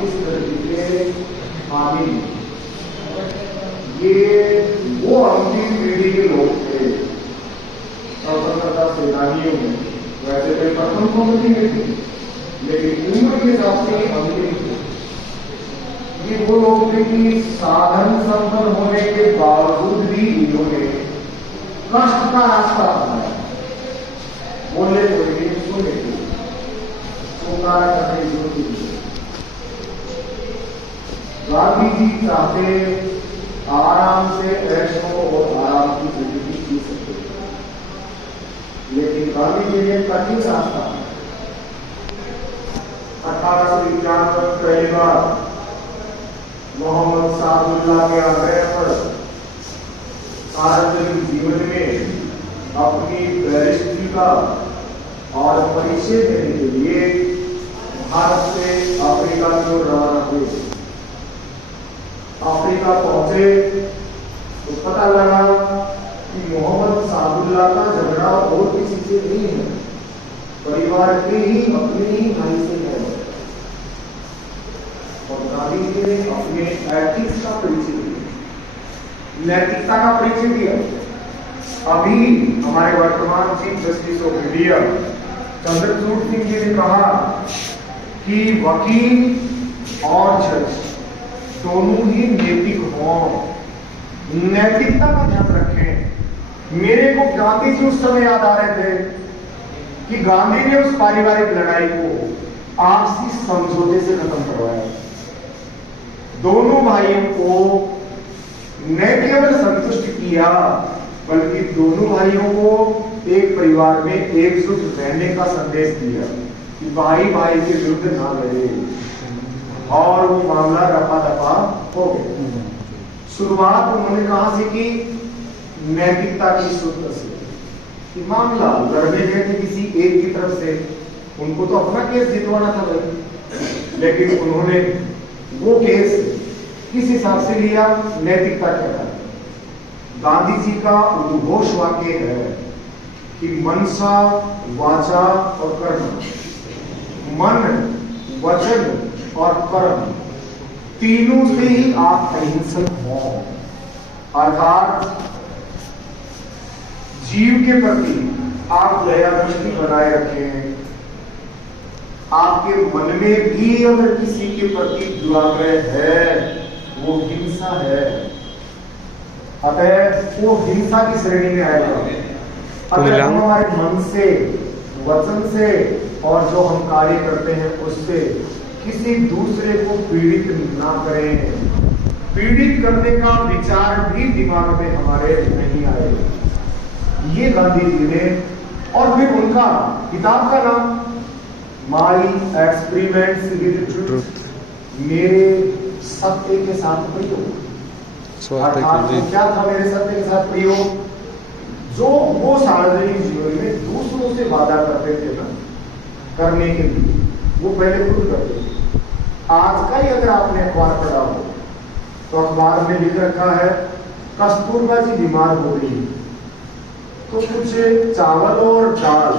इस धरती के हानि, ये वो अंतिम पीढ़ी के लोग थे स्वतंत्रता सेनानियों में। वैसे तो प्रथम पंक्ति में थी, लेकिन उम्र के हिसाब से अंतिम थे। ये वो लोग थे कि साधन संपन्न होने के बावजूद भी इन्होंने कष्ट का रास्ता अपनाया। बोले तो सुने करने की गांधी जी चाहते आराम से ऐशो और आराम की जिंदगी जी सकते, लेकिन गांधी जी ने कठिन रास्ता 1851 में पहली बार मोहम्मद सादुल्लाह के आग्रह पर सार्वजनिक जीवन में अपनी बैरिस्ट्री का और परिचय देने के लिए भारत से अफ्रीका की ओर रवाना हुए। अफ्रीका पहुंचे तो पता लगा कि मोहम्मद सादुल्लाह का झगड़ा और किसी से नहीं है, परिवार के ही अपने ही भाई से है। और गांधी जी ने अपने एथिक्स का परिचय दिया, नैतिकता का परिचय दिया। अभी हमारे वर्तमान chief justice of India Chandrachud Singh ji ने कहा कि वकील और जज दोनों ही नैतिक हों, नैतिकता का ध्यान रखें। मेरे को गांधी जी उस समय याद आ रहे थे कि गांधी ने उस पारिवारिक लड़ाई को आपसी समझौते से खत्म करवाया। दोनों भाइयों को न केवल संतुष्ट किया, बल्कि दोनों भाइयों को एक परिवार में एकजुट रहने का संदेश दिया कि भाई भाई के विरुद्ध ना लड़े, और वो मामला रफा दफा हो गया। शुरुआत उन्होंने कहां से की? नैतिकता की सूत्र से, कि मामला लड़ने गए थे किसी एक की तरफ से, उनको तो अपना केस जितवाना था भाई, लेकिन उन्होंने वो केस किस हिसाब से लिया? नैतिकता क्या था? गांधी जी का उद्घोष वाक्य है कि मनसा वाचा और कर्म, मन वचन और कर्म तीनों से ही आप अहिंसक हो। अर्थात जीव के प्रति आप दया दृष्टि बनाए रखें। आपके मन में भी अगर किसी के प्रति दुराग्रह है, वो हिंसा है, अतः वो हिंसा की श्रेणी में आएगा। अगर हम हमारे मन से, वचन से और जो हम कार्य करते हैं उससे किसी दूसरे को पीड़ित ना करें, पीड़ित करने का विचार भी दिमाग में हमारे नहीं आए। ये गांधी जी ने, और फिर उनका किताब का नाम माई एक्सपेरिमेंट्स विद ट्रुथ, मेरे सत्य के साथ प्रयोग। अर्थात क्या था मेरे सत्य के साथ प्रयोग? जो वो सार्वजनिक जीवन में दूसरों से वादा करते थे ना करने के लिए, वो पहले खुद करते थे। आज का ही अगर आपने अखबार पढ़ा हो तो अखबार में लिख रखा है कस्तूरबा जी बीमार हो रही है, तो कुछ चावल और दाल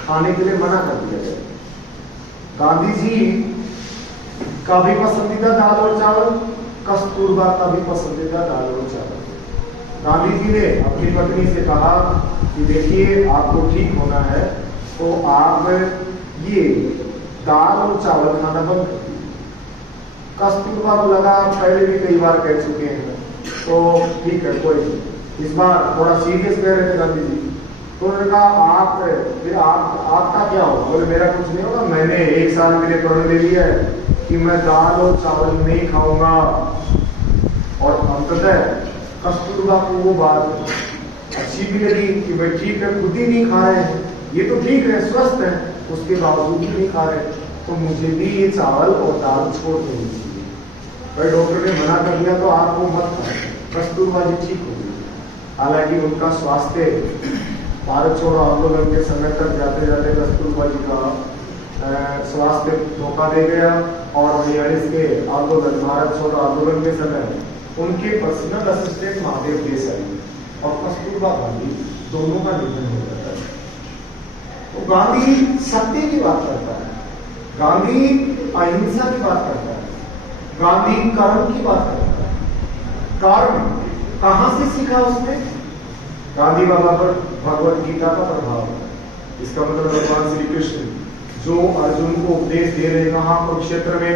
खाने के लिए मना कर दिया गया। गांधी जी का भी पसंदीदा दाल और चावल, कस्तूरबा का भी पसंदीदा दाल और चावल। गांधी जी ने अपनी पत्नी से कहा कि देखिए आपको ठीक होना है तो आप ये दाल और चावल खाना बंद कर दीजिए। कस्तूरबा को लगा पहले भी कई बार कह चुके हैं, तो ठीक है कोई, इस बार थोड़ा सीरियस कह रहे थे गांधी जी, तो उन्होंने कहा आपका क्या होगा? बोले मेरा कुछ नहीं होगा, मैंने 1 साल मैंने प्रण ले लिया है कि मैं दाल और चावल नहीं खाऊंगा। और अंततः कस्तूरबा को वो बात अच्छी भी लगी कि भाई ठीक है, खुद ही नहीं खा रहे हैं, ये तो ठीक है, स्वस्थ है, उसके बावजूद भी नहीं खा रहे, तो मुझे भी ये चावल और दाल छोड़ देनी चाहिए। भाई डॉक्टर ने मना कर दिया तो आपको मत खाए। कस्तूरबा जी ठीक हो गई। हालांकि उनका स्वास्थ्य भारत छोड़ो आंदोलन के समय तक जाते जाते कस्तूरबा जी का स्वास्थ्य धोखा दे गया, और 42 के आंदोलन, भारत छोड़ो आंदोलन के समय उनके पर्सनल असिस्टेंट महादेव देसाई और कस्तूरबा गांधी दोनों का निधन हो जाता है। तो गांधी सत्य की बात करता है, गांधी अहिंसा की बात करता है। गांधी कर्म की बात करता है। कर्म कहां से सीखा उसने? गांधी बाबा पर भगवत गीता का प्रभाव है। इसका मतलब भगवान श्री कृष्ण जो अर्जुन को उपदेश दे रहे कहा कुरुक्षेत्र में,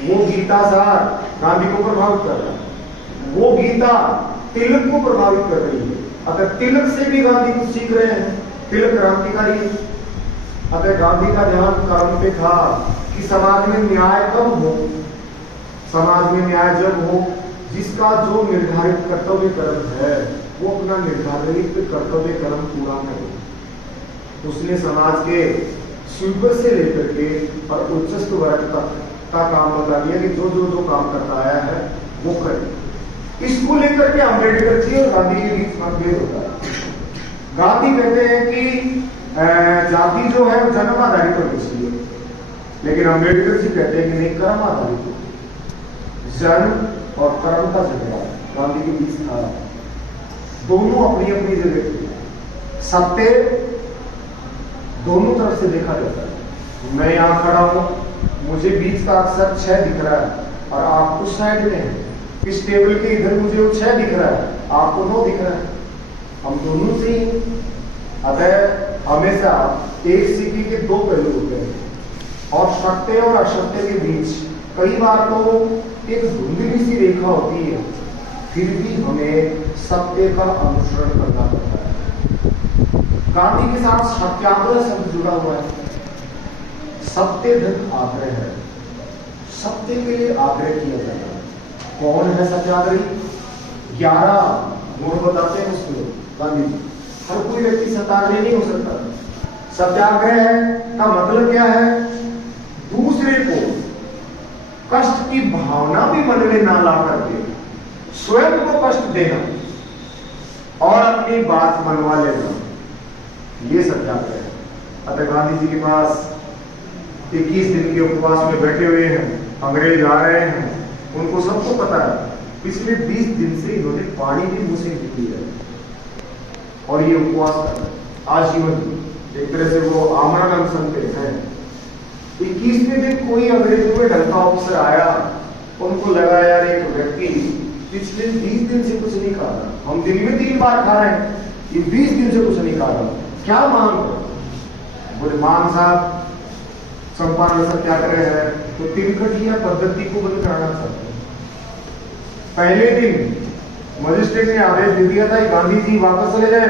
वो गीता सार गांधी को प्रभावित कर रहा है। वो गीता तिलक को प्रभावित कर रही है। अतः तिलक से भी गांधी कुछ सीख रहे हैं। तिलक क्रांतिकारी है। अतः गांधी का ध्यान कर्म पे था कि समाज में न्याय कब हो, समाज में न्याय जब हो जिसका जो निर्धारित कर्तव्य कर्म है वो अपना निर्धारित कर्तव्य कर्म पूरा करे। उसने समाज के स्वीपर से लेकर के और उच्चस्थ वर्ग तक का काम बता दिया कि जो काम करता आया है वो करे। इसको लेकर के अम्बेडकर जी और गांधी के बीच मतभेद होता है। गांधी कहते हैं कि जाति जो है वो जन्म आधारित होनी चाहिए, लेकिन अम्बेडकर जी कहते हैं कि नहीं, कर्म आधारित होती। जन्म और कर्म का झगड़ा गांधी के बीच था। दोनों अपनी अपनी जगह थे। सत्य दोनों तरफ से देखा जाता है। मैं यहां खड़ा हूं, मुझे बीच का अक्षर 6 दिख रहा है और आप उस साइड में हैं। इस टेबल के इधर मुझे वो 6 दिख रहा है, आपको 9 दिख रहा है। हम दोनों से ही। अतः हमेशा एक सिक्के के 2 पहलू होते हैं और सत्य और असत्य के बीच कई बार तो एक धुंधली सी रेखा होती है, फिर भी हमें सत्य का अनुसरण करना पड़ता है। गांधी के साथ सत्याग्रह शब्द जुड़ा हुआ है। सत्य धन आग्रह है, सत्य के लिए आग्रह किया जाता है। कौन है सत्याग्रही? 11 गुण बताते हैं उसमें गांधी जी। हर कोई व्यक्ति सत्याग्रही नहीं हो सकता। सत्याग्रह का मतलब क्या है? दूसरे को कष्ट की भावना भी मन में ना ला करके स्वयं को कष्ट देना और अपनी बात मनवा लेना, ये सत्याग्रह है। अतः गांधी जी के पास 21 दिन के उपवास में बैठे हुए हैं, अंग्रेज आ रहे हैं, उनको सबको पता है पिछले 20 दिन से इन्होंने पानी भी मुंह से नहीं पिया है और ये उपवास कर रहे हैं आजीवन। एक तरह से वो आमरण अनशन पे हैं। 21वें दिन कोई अंग्रेजों में ढलका अफसर आया, उनको लगा यार एक व्यक्ति पिछले 20 दिन से कुछ नहीं खा रहा, हम दिन में 3 बार खा रहे हैं, ये 20 दिन से कुछ नहीं खा रहा, क्या मांग है? बोले मान साहब चंपारण सत्याग्रह है तो तिनकटिया पद्धति को बंद कराना चाहते हैं। पहले दिन मजिस्ट्रेट ने आदेश दे दिया था कि गांधी जी वापस चले जाए,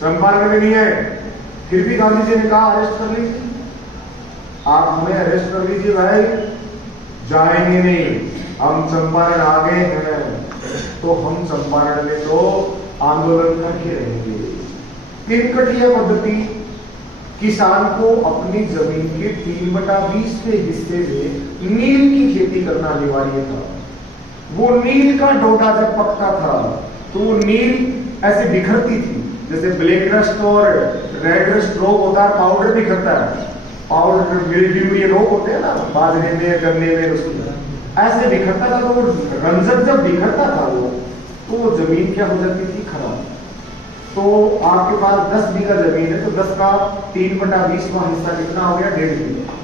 चंपारण में नहीं है। फिर भी गांधी जी ने कहा अरेस्ट कर लीजिए, आप हमें अरेस्ट कर लीजिए भाई, जाएंगे नहीं, हम चंपारण आ गए हैं तो हम चंपारण में तो आंदोलन करके रहेंगे। तिनकटिया पद्धति किसान को अपनी जमीन के 3/20 हिस्से में नील की खेती करना अनिवार्य था। वो नील का डोडा जब पकता था तो वो नील ऐसे बिखरती थी, जैसे ब्लैक रस्ट और रेड रस्ट रोग होता है, पाउडर बिखरता है, पाउडर मिल्ड्यू ये रोग होते हैं ना बाजरे में गन्ने में, ऐसे बिखरता था। तो वो रंजक जब बिखरता था वो जमीन क्या हो जाती थी? खराब। तो आपके पास 10 बीघा जमीन है तो 10 का 3/20वां हिस्सा कितना हो गया? 1.5 बीघा।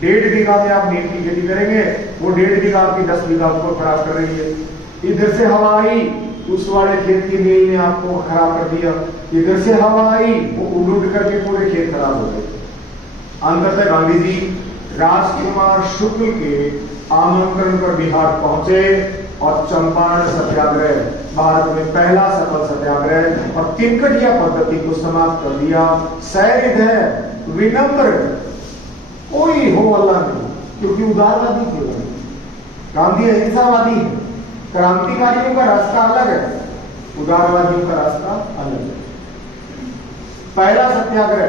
1.5 बीघा में आप नील की खेती करेंगे, वो 1.5 बीघा आपकी 10 बीघा को खराब कर रही है। इधर से हवा आई, उस वाले खेत की नील ने आपको खराब कर दिया, इधर से हवा आई, वो उड़ उड़ करके पूरे खेत खराब हो गए। अंततः गांधी जी राजकुमार शुक्ल के आमंत्रण पर बिहार पहुंचे और चंपारण सत्याग्रह, भारत में पहला सफल सत्याग्रह, और तिनकटिया पद्धति को समाप्त कर दिया। सैनिधय विनम्र कोई हो अल्लाह नहीं, क्योंकि उदारवादी थे गांधी, अहिंसावादी है। क्रांतिकारियों का रास्ता अलग है, उदारवादियों का रास्ता अलग है। पहला सत्याग्रह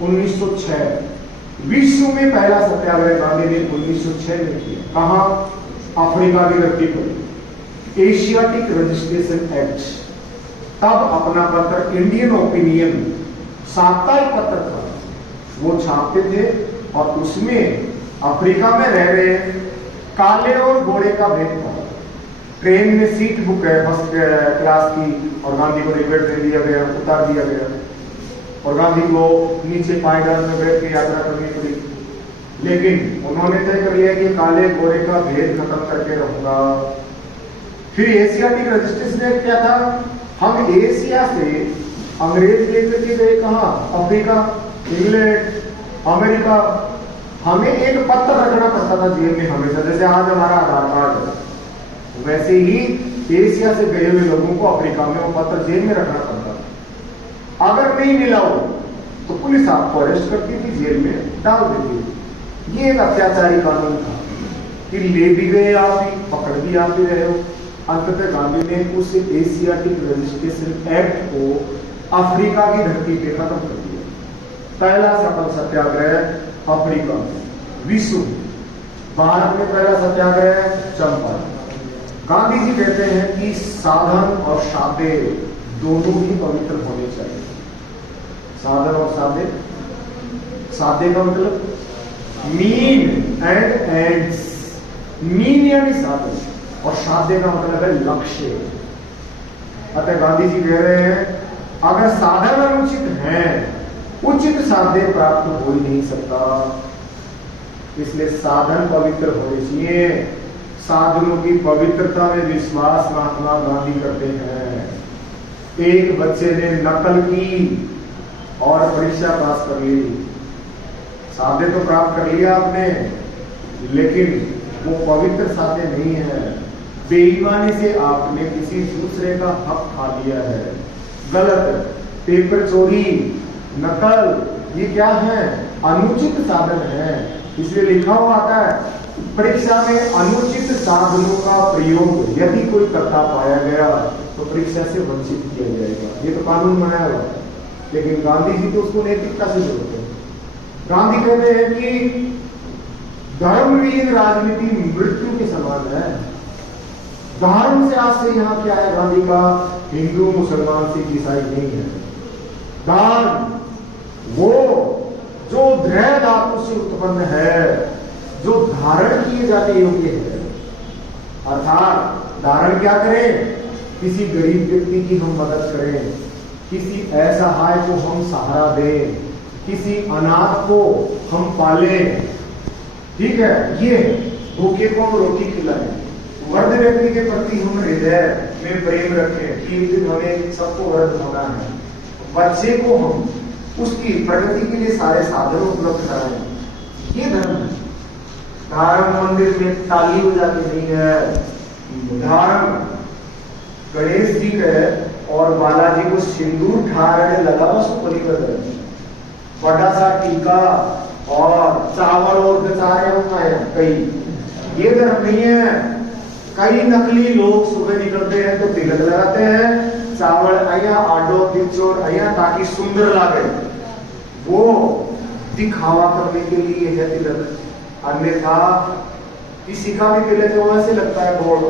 1906, विश्व में पहला सत्याग्रह गांधी ने 1906 में किया। कहा? अफ्रीका की धरती पर, एशियाटिक रजिस्ट्रेशन एक्ट। तब अपना पत्र इंडियन ओपिनियन साप्ताहिक पत्र था, वो छापते थे और उसमें अफ्रीका में रह रहे काले और गोरे का भेद था। ट्रेन में सीट बुक है फर्स्ट क्लास की और गांधी को रिबेट दे दिया गया, उतार दिया गया और गांधी को नीचे पायदान में बैठ के यात्रा करनी पड़ी। लेकिन उन्होंने तय कर लिया कि काले गोरे का भेद खत्म करके रहूंगा। फिर एशियाटिक रजिस्ट्रेशन एक्ट क्या था? हम एशिया से अंग्रेज लेकर के गए कहां? Africa, England, America. हमें एक पत्र रखना पड़ता था जेब में हमेशा, जैसे आज हमारा आधार कार्ड है, वैसे ही एशिया से गए हुए लोगों को अफ्रीका में वो पत्र जेब में रखना पड़ता था। अगर नहीं मिला हो तो पुलिस आपको अरेस्ट करती थी, जेल में डाल देती थी। ये एक अत्याचारी कानून था कि ले भी गए आप ही, पकड़ भी आप ही रहे हो। अंततः गांधी ने उस एशियाटिक रजिस्ट्रेशन एक्ट को अफ्रीका की धरती पे खत्म कर दिया। पहला सफल सत्याग्रह अफ्रीका में, विश्व भारत में पहला सत्याग्रह चंपारण। गांधी जी कहते हैं कि साधन और साधे दोनों ही पवित्र होने चाहिए। साधन और साधे, साधे का मतलब मीन एंड एंड्स, मीन यानी साधन, और साधे का मतलब है लक्ष्य। अतः गांधी जी कह रहे हैं अगर साधन अनुचित है, उचित साध्य प्राप्त हो ही नहीं सकता। इसलिए साधन पवित्र होने चाहिए। साधनों की पवित्रता में विश्वास महात्मा गांधी करते हैं। एक बच्चे ने नकल की और परीक्षा पास कर ली, साध्य तो प्राप्त कर लिया आपने, लेकिन वो पवित्र साध्य नहीं है। बेईमानी से आपने किसी दूसरे का हक खा लिया है, गलत। पेपर चोरी, नकल, ये क्या है? अनुचित साधन है। इसलिए लिखा हुआ आता है परीक्षा में अनुचित साधनों का प्रयोग यदि कोई करता पाया गया तो परीक्षा से वंचित किया जाएगा। ये तो कानून बनाया हुआ है, लेकिन गांधी जी तो उसको नैतिकता से जोड़ते हैं। गांधी कहते हैं कि धर्मवीर राजनीति मृत्यु के समान है। धर्म से आज से यहां क्या है गांधी का? हिंदू, मुसलमान, सिख, ईसाई नहीं है। धर्म वो जो दृढ़ धातु से उत्पन्न है, जो धारण किए जाने योग्य है। अर्थात धारण क्या करें? किसी गरीब व्यक्ति की हम मदद करें, किसी असहाय को हम सहारा दें, किसी अनाथ को हम पालें, ठीक है, ये भूखे को हम रोटी खिलाएं, वृद्ध व्यक्ति के प्रति हम हृदय में प्रेम रखें कि हमें सबको वृद्ध होना है, बच्चे को हम उसकी प्रगति के लिए सारे साधन उपलब्ध कराएं। ये धर्म है। धर्म मंदिर में ताली हो जाती नहीं है। धर्म गणेश जी के और बालाजी को सिंदूर ठारने लगा उसको परिवर्तन, बड़ा सा टीका और चावल और बेचारे होता है कई, ये धर्म नहीं है। कई नकली लोग सुबह निकलते हैं तो तिलक लगाते हैं, चावल आया आडो तिचोर आया ताकि सुंदर लगे, वो दिखावा करने के लिए है तिलक। अन्यथा किसी का भी तिलक जो ऐसे लगता है बोर्ड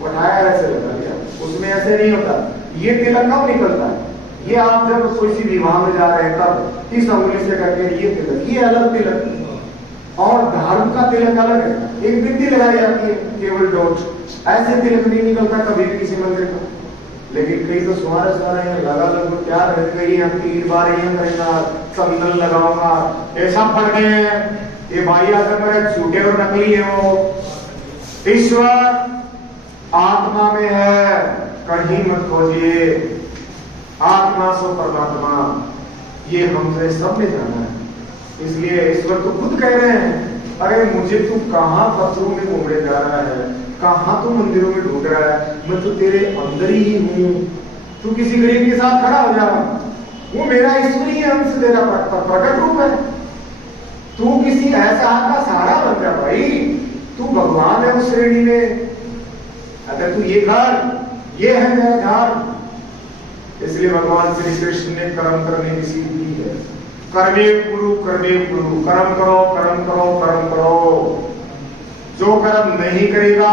बनाया ऐसे लगा दिया, उसमें ऐसे नहीं होता। ये तिलक कब निकलता है? ये आप जब किसी विवाह में जा रहे हैं तब इस उंगली से करके ये तिलक, ये अलग तिलक और धर्म का तिलक अलग है। एक बिंदी लगाई जाती है केवल डोज, ऐसे तिलक नहीं निकलता कभी भी किसी मंदिर का। लेकिन कई तो सुहारा यहाँ लगा लगभग क्या रह गई, हम 3 बार यहाँ करेगा, चंदन लगाऊंगा, ऐसा फट गए हैं ये भाई आकर मेरे झूठे और नकली है। वो ईश्वर आत्मा में है, कहीं मत खोजिए, आत्मा सो परमात्मा, ये हमसे सबने जाना है। इसलिए ईश्वर तो खुद कह रहे हैं अरे मुझे तू कहां पत्थरों में घूमने जा रहा है, कहां तू मंदिरों में ढूंढ रहा है, मैं तो तेरे अंदर ही हूं। तू किसी गरीब के साथ खड़ा हो जा, वो मेरा ईश्वरीय अंश तेरा प्रकट रूप है। तू किसी ऐसा का सहारा बन जा भाई, तू भगवान है उस श्रेणी में। अगर तू ये कर, ये है मेरा धर्म। इसलिए भगवान श्री कृष्ण ने कर्म करने की सीख दी है। कर्मे कुरु कर्मे कुरु, कर्म करो कर्म करो कर्म करो। जो कर्म नहीं करेगा,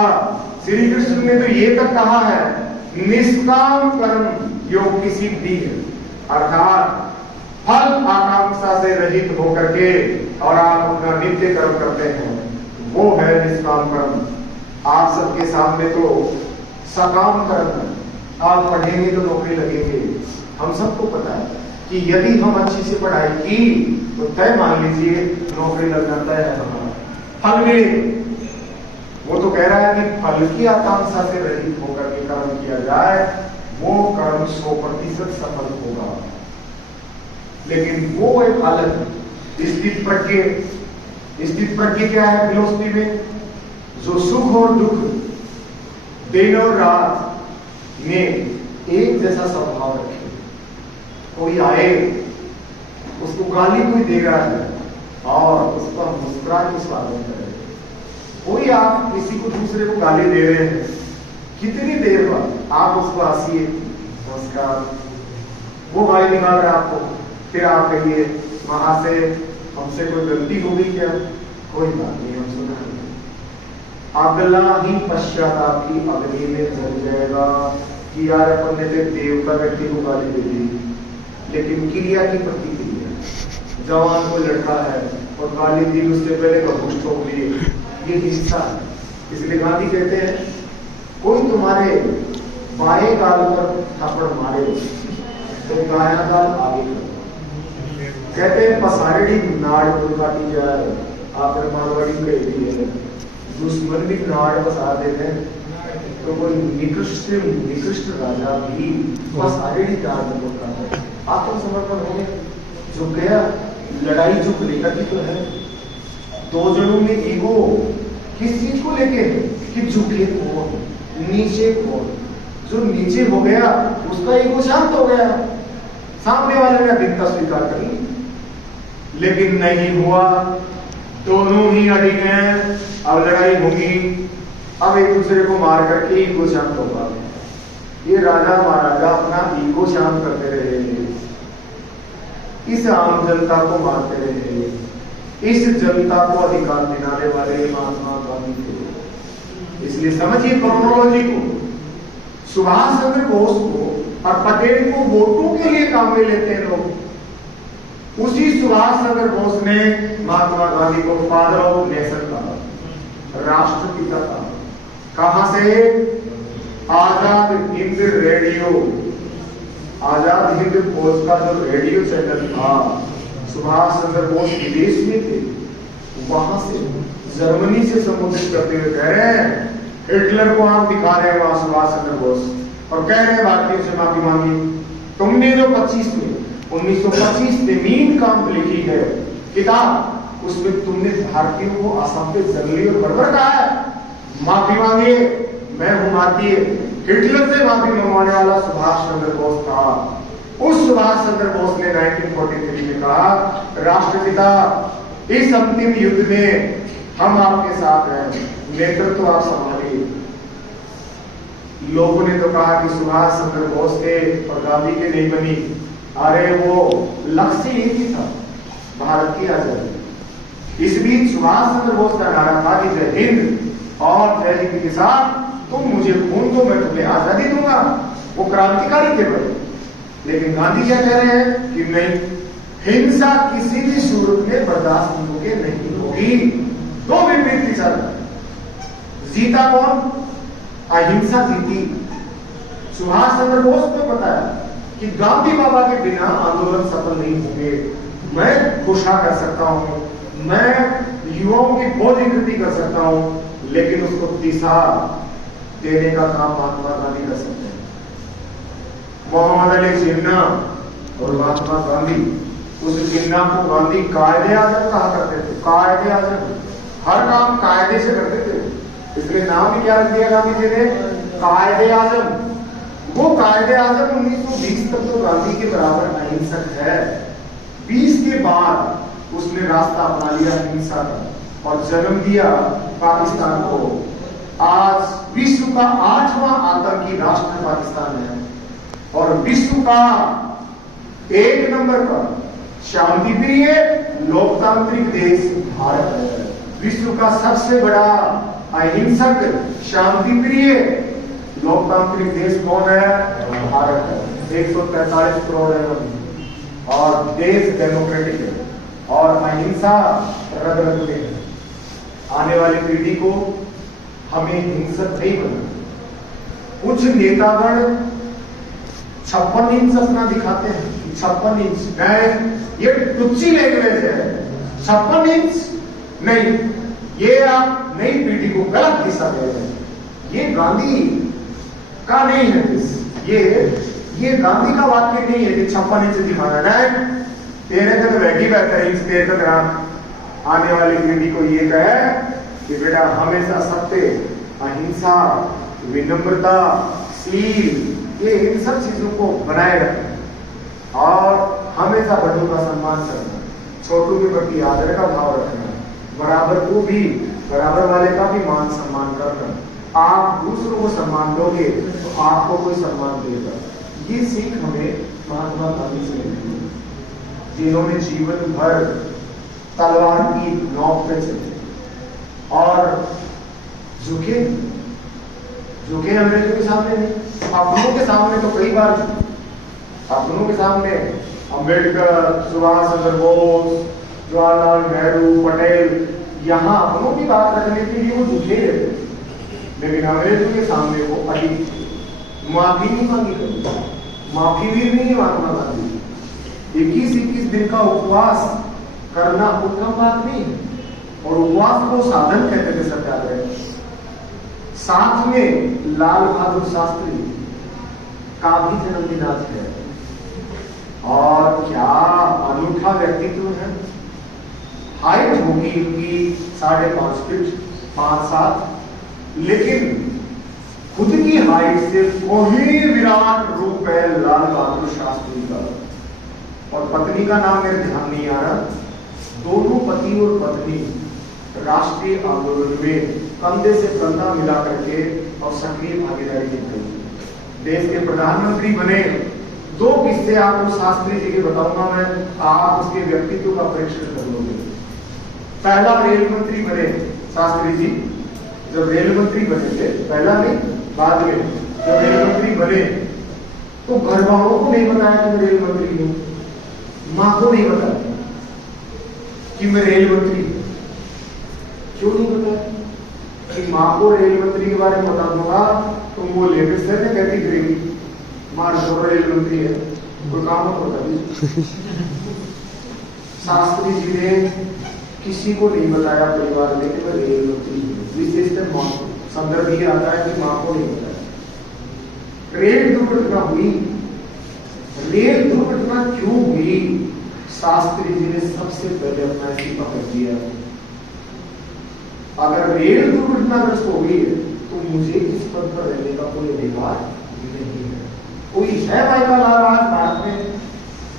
श्री कृष्ण ने तो ये तक कहा है निष्काम कर्म योग की सिद्धि है। अर्थात फल आकांक्षा से रहित होकर के और आप अपना नित्य कर्म करते हैं, वो है निष्काम कर्म। आप सबके सामने तो सकाम कर्म, आप पढ़ेंगे तो नौकरी लगेंगे, हम सबको पता है। कि यदि हम अच्छी से पढ़ाई की तो तय मान लीजिए नौकरी लग जाता है हमारा। फल मिले, वो तो कह रहा है कि फल की आकांक्षा से रहित होकर के कर्म किया जाए, वो कर्म 100% सफल होगा। लेकिन वो एक अलग स्थित प्रज्ञ क्या है फिलोसफी में? जो सुख और दुख, दिन और रात में एक जैसा स्वभाव रखे। कोई आए, उसको गाली कोई दे रहा है और उसका मुस्कुरा के स्वागत करे। कोई आप किसी को दूसरे को गाली दे रहे हैं, कितनी देर बाद आप उसको हंसिए, नमस्कार, वो गाली निकाल रहा है आपको, फिर आप कहिए वहां से हमसे कोई गलती हो गई क्या? कोई बात नहीं, हम सुना अगला ही पश्चाताप की अग्नि में जल जाएगा कि यार अपन ने तो देवता व्यक्ति को गाली दे दी, लेकिन क्रिया की प्रतिक्रिया, जवान को लड़का है और गाली दी, उससे पहले कबूल ठोक लिए, ये हिंसा है। इसलिए गांधी कहते हैं कोई तुम्हारे बाएं गाल पर थप्पड़ मारे तो दायां गाल आगे करो। कहते हैं पसारड़ी नाड़ को काटी जाए, आपने मारवाड़ी में कही दी है, दुश्मन भी नाड़ पसार देते हैं, तो कोई निकृष्ट राजा भी पसारड़ी नाड़ को काटता है। आत्मसमर्पण हो गया, झुक गया, लड़ाई झुक लेकर की तो है। दो जनों में ईगो किस चीज को लेके कि झुके कौन, नीचे कौन। जो नीचे हो गया उसका ईगो शांत हो गया, सामने वाले ने अधिकता स्वीकार कर ली। लेकिन नहीं हुआ, दोनों ही अड़िग हैं, अब लड़ाई होगी, अब एक दूसरे को मार करके ईगो शांत होगा। ये राजा महाराजा अपना ईगो शांत करते रहे, इस आम जनता को मारते रहे, इस जनता को अधिकार दिलाने वाले महात्मा गांधी थे। इसलिए समझिए क्रोनोलॉजी को, सुभाष चंद्र बोस को और पटेल को वोटों के लिए काम में लेते हैं लोग। उसी सुभाष चंद्र बोस ने महात्मा गांधी को फादर ऑफ नेशन कहा, राष्ट्रपिता कहा। कहां से? आजाद हिंद रेडियो, आजाद हिंद फौज का जो रेडियो चैनल था, सुभाष चंद्र बोस विदेश में थे, वहां से जर्मनी से संबोधित करते हुए कह रहे हैं हिटलर को आप दिखा रहे हैं वहां सुभाष चंद्र बोस, और कह रहे हैं भारतीयों से माफी मांगी। तुमने जो 1925 में मीन काम्प लिखी है किताब, उसमें तुमने भारतीयों को असभ्य, जंगली और बर्बर कहा है, माफी मांगिए, मैं हूं भारतीय। हिटलर से माफी मंगवाने वाला सुभाष चंद्र बोस था। उस सुभाष चंद्र बोस ने 1943 में कहा, राष्ट्रपिता इस अंतिम युद्ध में हम आपके साथ हैं, नेतृत्व आप संभालिए। लोगों ने तो कहा कि सुभाष चंद्र बोस के और गांधी के नहीं बनी, अरे वो लक्ष्य एक ही था, भारत की आजादी। इस बीच सुभाष चंद्र बोस का नारा था कि जय हिंद और जय हिंद के साथ तुम मुझे खून दो, मैं तुम्हें आजादी दूंगा। वो क्रांतिकारी थे बड़े। लेकिन गांधी क्या कह रहे हैं कि नहीं, हिंसा किसी भी सूरत में बर्दाश्त होगी नहीं होगी। दो विपरीत विचार, जीता कौन? अहिंसा जीती। सुभाष चंद्र बोस को पता है कि गांधी बाबा के बिना आंदोलन सफल नहीं होंगे। मैं घोषणा कर सकता हूं, मैं युवाओं की बहुत कृति कर सकता हूं, लेकिन उसको दिशा देने का काम महात्मा गांधी कर सकते हैं। मोहम्मद अली जिन्ना और महात्मा गांधी, उस जिन्ना को गांधी कायदे आजम कहा करते थे। कायदे आजम, हर काम कायदे से करते थे, इसलिए नाम भी क्या रख दिया गांधी जी ने? कायदे आजम। वो कायदे आजम 1920 तक तो गांधी के बराबर अहिंसक है। 20 के बाद उसने रास्ता अपना लिया हिंसा का और जन्म दिया पाकिस्तान को। आज विश्व का 8वां आतंकी राष्ट्र पाकिस्तान है और विश्व का 1 नंबर पर शांति प्रिय लोकतांत्रिक देश भारत है। विश्व का सबसे बड़ा अहिंसक शांति प्रिय लोकतांत्रिक देश कौन है? भारत है। 143 करोड़ है और देश डेमोक्रेटिक है और अहिंसा रग रग में है। आने वाली पीढ़ी को हमें हिंसक नहीं बनना। कुछ नेतागण 56 हिंसक ना दिखाते हैं, 56 इंच नहीं, ये टुच्ची लैंग्वेज है। 56 इंच नहीं, ये आप नई पीढ़ी को गलत दिशा दे रहे हैं। ये गांधी का नहीं है, ये गांधी का वाक्य नहीं है कि 56 इंच दिखाना है। तेरे तक वैगी बेहतर इंच तेरे तक राम आने वाली पीढ़ी को ये कहे कि बेटा हमेशा सत्य, अहिंसा, विनम्रता, शील, ये इन सब चीजों को बनाए रखना और हमेशा बड़ों का सम्मान करना, छोटों के प्रति आदर का भाव रखना, बराबर वाले का भी मान सम्मान करना। आप दूसरों को सम्मान दोगे तो आपको कोई सम्मान देगा। ये सीख हमें महात्मा गांधी से मिलती है, जिन्होंने जीवन भर तलवार की नोक पे चले और झुके अंग्रेजों के सामने नहीं, अपनों के सामने तो कई बार, अपनों के सामने अंबेडकर, सुभाष चंद्र बोस, जवाहरलाल नेहरू, पटेल, यहाँ अपनों की बात रखने के लिए वो झुके रहते, लेकिन अंग्रेजों के सामने वो अड़ी, माफी नहीं मांगी कभी। माफी भी नहीं है महात्मा गांधी। 21 दिन का उपवास करना उत्तम बात नहीं है, और उपवास को साधन कहते थे सत्याग्रह। साथ में लाल बहादुर शास्त्री का भी जन्मदिन आज है, और क्या अनूठा व्यक्तित्व है। हाइट होगी उनकी 5.5 फीट 5-7, लेकिन खुद की हाइट से वही विराट रूप है लाल बहादुर शास्त्री का। और पत्नी का नाम मेरे ध्यान नहीं आ रहा। दोनों पति और पत्नी राष्ट्रीय आंदोलन में कंधे से कंधा मिला करके और सक्रिय भागीदारी निभाई। देश के प्रधानमंत्री बने। 2 किस्से आपको शास्त्री जी के बताऊंगा मैं, आप उसके व्यक्तित्व का परीक्षण कर लोगे। पहला रेल मंत्री बने शास्त्री जी, जब रेल मंत्री बने थे, पहला नहीं बाद में, जब रेल मंत्री बने तो घर वालों को नहीं बताया कि मैं रेल मंत्री हूं, मां को नहीं बताया कि मैं रेल मंत्री। क्यों नहीं बताया कि मां को रेल मंत्री के बारे में बता दूंगा तो वो लेकर से कहती करेगी मां जो रेल मंत्री है, कोई काम होता। शास्त्री जी ने किसी को नहीं बताया परिवार में कि मैं रेल मंत्री हूं। विशेषतः संदर्भ ये आता है कि मां को नहीं बताया। रेल दुर्घटना हुई, रेल दुर्घटना क्यों हुई? शास्त्री जी ने सबसे पहले अपना इस्तीफा कर दिया। अगर रेल दुर्घटनाग्रस्त हो गई है तो मुझे इस पद पर रहने का कोई अधिकार नहीं है। कोई है भाई का आज भारत में?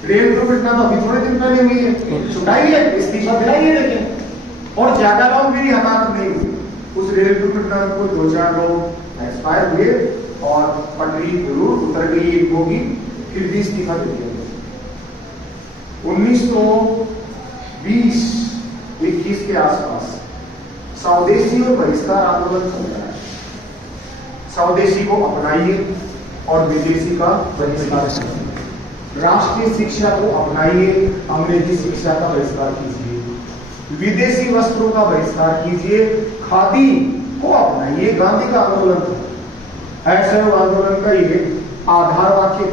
रेल दुर्घटना तो अभी थोड़े दिन पहले हुई है, छुटाइए, इस्तीफा दिलाइए, लेकिन और ज्यादा लोग मेरी हताहत नहीं हुई। उस रेल दुर्घटना में कोई 2-4 लोग एक्सपायर हुए और पटरी जरूर उतर गई होगी, फिर भी इस्तीफा दे दिया। 1920-21 के आसपास स्वदेशी और बहिष्कार आंदोलन चल रहा है। स्वदेशी को अपनाइए और विदेशी का बहिष्कार। राष्ट्रीय शिक्षा को अपनाइए, अंग्रेजी शिक्षा का बहिष्कार कीजिए, विदेशी वस्त्रों का बहिष्कार कीजिए, खादी को अपनाइए। गांधी का आंदोलन था, ऐसे आंदोलन का ये आधार वाक्य